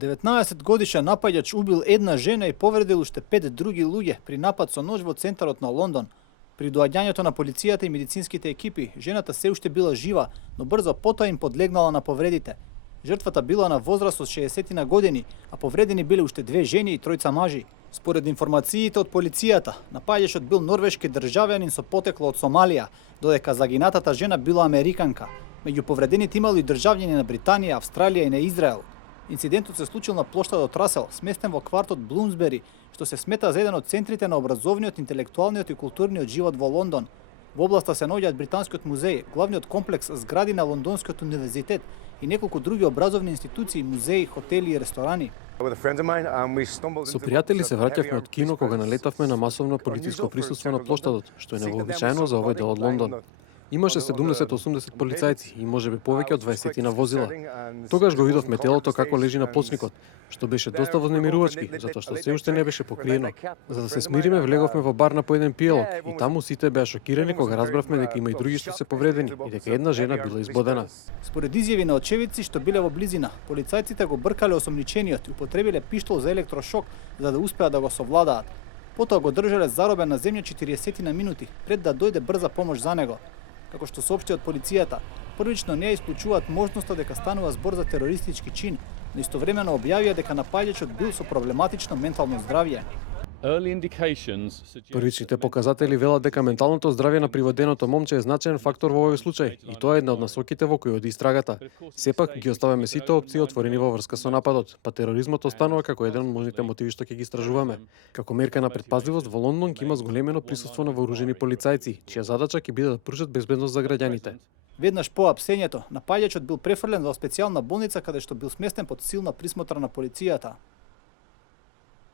19-годишен напаѓач убил една жена и повредил уште 5 други луѓе при напад со нож во центарот на Лондон. При доаѓањето на полицијата и медицинските екипи, жената се уште била жива, но брзо потоа им подлегнала на повредите. Жртвата била на возраст од 60 на години, а повредени биле уште 2 жени и 3 мажи. Според информациите од полицијата, напаѓачот бил норвешки државјанин со потекло од Сомалија, додека загинатата жена била американка. Меѓу повредените имало и државјани на Британија, Австралија и на Израел. Инцидентот се случил на плоштадот Расел, сместен во квартот Блумсбери, што се смета за еден од центрите на образовниот, интелектуалниот и културниот живот во Лондон. Во областа се наоѓаат Британскиот музеј, главниот комплекс згради на Лондонскиот универзитет и неколку други образовни институции, музеи, хотели и ресторани. Со пријатели се враќавме од кино кога налетавме на масовно полициско присуство на плоштадот, што е невообичаено за овој дел од Лондон. Имаше 70-80 полицајци и можеби повеќе од 20 на возила. Тогаш го видовме телото како лежи на плочникот, што беше доста вознемирувачки, затоа што се уште не беше покриено. За да се смириме, влеговме во бар на поеден пиелок и таму сите беа шокирани кога разбравме дека има и други што се повредени и дека една жена била избодена. Според изјави на очевидци што биле во близина, полицајците го бркале осомничениот и употребиле пиштол за електрошок за да успеат да го совладаат. Потоа го држале заробен на земја 40 на минути пред да дојде брза помош за него. Како што соопшти од полицијата, првично не ја исклучуваат можноста дека станува збор за терористички чин, но истовремено објавија дека напаѓачот бил со проблематично ментално здравје. Првичните показатели велат дека менталното здравје на приведеното момче е значаен фактор во овој случај и тоа е една од насоките во кој оди истрагата. Сепак ги оставаме сите опции отворени во врска со нападот, па тероризмот останува како еден од можните мотиви што ќе ги истражуваме. Како мерка на предпазливост во Лондон ќе има зголемено присуство на вооружени полицајци, чија задача ќе биде да пружат безбедност за граѓаните. Веднаш по апсењето, напаѓачот бил префрлен во специјална болница каде што бил сместен под силна присмотра на полицијата.